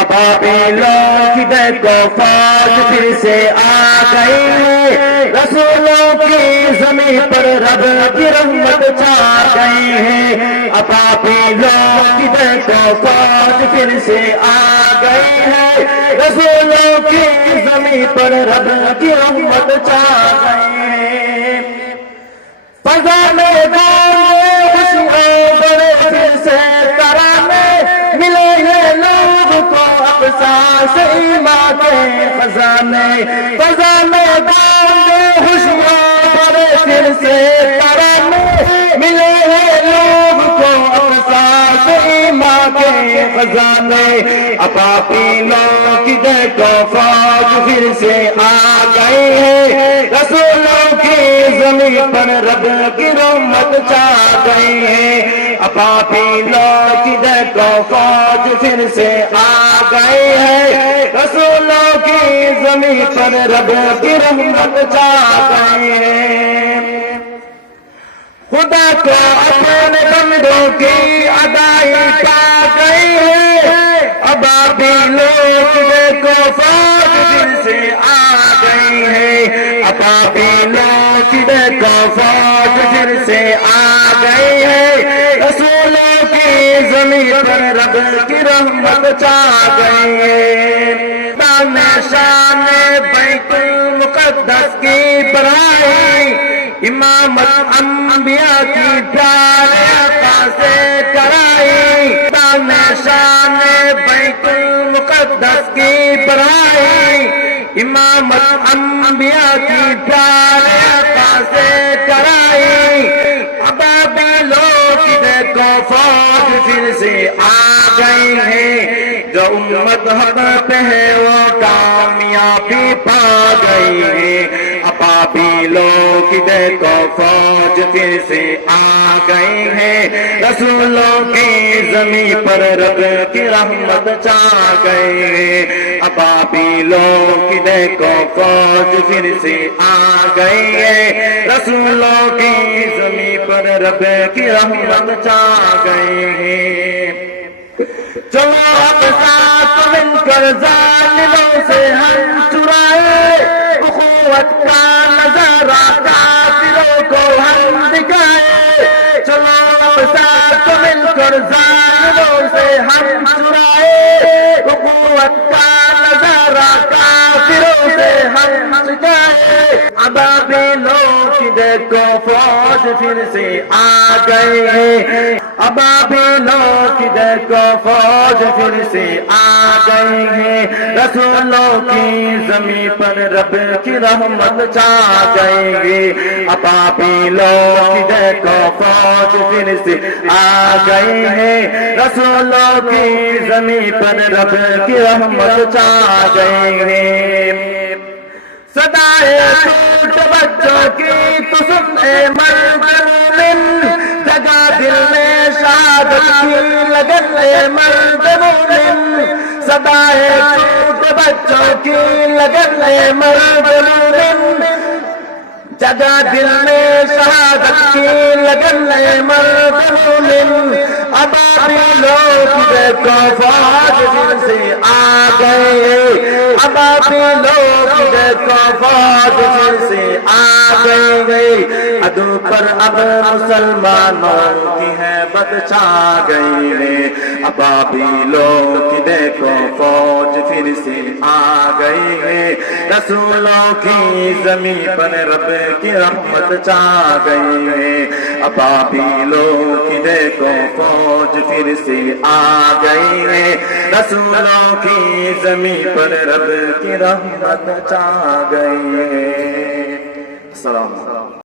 ابابیلوں کی دیکھو فوج پھر سے آ گئی ہے، رسولوں کی زمین پر رب کی رحمت چھا گئی ہے۔ ابابیلوں کی دیکھو فوج پھر سے آ گئی ہے، رسولوں کی زمین پر رب کی رحمت چھا گئی ہے۔ فضا میں گائے خوشیاں بڑے پھر سے ترانے، ملے ہیں لوگ کو اقصاص ایمان کے خزانے۔ فضا میں گائے خوشیاں بڑے پھر سے ترانے، ملے ہیں لوگ کو اقصاص ایمان کے خزانے۔ ابابیلوں کی دیکھو فوج پھر سے آ گئی ہے، رسولوں کی زمین پر رب کی رحمت چھا گئی ہے۔ ابابیلوں کی دیکھو فوج پھر سے آ گئی ہے، رسولوں کی زمین پر رب کی رحمت چھا گئی ہے۔ خدا کو اپنے بندوں کی ادائی پا گئی ہے، ابابیلوں کی دیکھو فوج پھر سے آ گئی ہے۔ ابابیلوں کی دیکھو فوج پھر سے آ گئی ہے، رسولوں کی زمین پر رب کی رحمت چھا گئی ہے۔ شان شان بیت المقدس کی بڑائی، امامت انبیاء کی پیارے آقا سے کرائی۔ شان شان بیت المقدس کی بڑائی، امامت انبیاء کی پیارے آقا سے کرائی۔ ابابیلوں کی دیکھو فوج پھر سے آ گئی ہے، جو امت حق پہ ہے وہ کامیابی پا گئی ہے۔ ابابیلوں کی دیکھو فوج پھر سے آ گئی ہے، رسولوں کی زمین پر رب کی رحمت چھا گئی ہے۔ ابابیلوں کی دیکھو فوج پھر سے آ گئی ہے، رسولوں کی زمین پر رب کی رحمت چھا گئی ہے۔ چلو اب ساتھ مل کر ظالموں سے ہم چرائے، اخوت کا نظارہ کافروں کو ہم دکھائے۔ چلو اب ساتھ مل کر ظالموں سے ہم چرائے، اخوت کا نظارہ کافروں سے ہم دکھائے۔ ابابیلوں کی دیکھو فوج پھر سے آ گئی ہے، ابابیلوں کی دیکھو فوج پھر سے آ گئی ہے، رسولوں کی زمین پر رب کی رحمت چھا گئی ہے۔ ابابیلوں کی دیکھو فوج پھر سے آ گئی ہے، رسولوں کی زمین پر رب کی رحمت چھا گئی ہے۔ صدائے ٹوٹ بچوں کی تو سن اے مرد مومن، جگہ دل میں شہادت کی لگن اے مرد مومن۔ صدائے ٹوٹ بچوں کی لگن اے مرد مومن، جگہ دل میں شہادت کی لگن اے مرد مومن۔ ابابیلوں کی دیکھو فوج پھر سے آ گئے، ابابیلوں کی دیکھو فوج پھر سے آ گئی۔ عدو پر اب مسلمانوں کی ہیبت چھا گئی ہے، ابابیلوں کی دیکھو فوج پھر سے آ گئی ہے، رسولوں کی زمین پر رب کی رحمت چھا گئی ہے۔ ابابیلوں کی دیکھو فوج پھر سے آ گئی ہے، رسولوں کی زمین پر رب کی رحمت چھا گئی ہے۔ السلام علیکم۔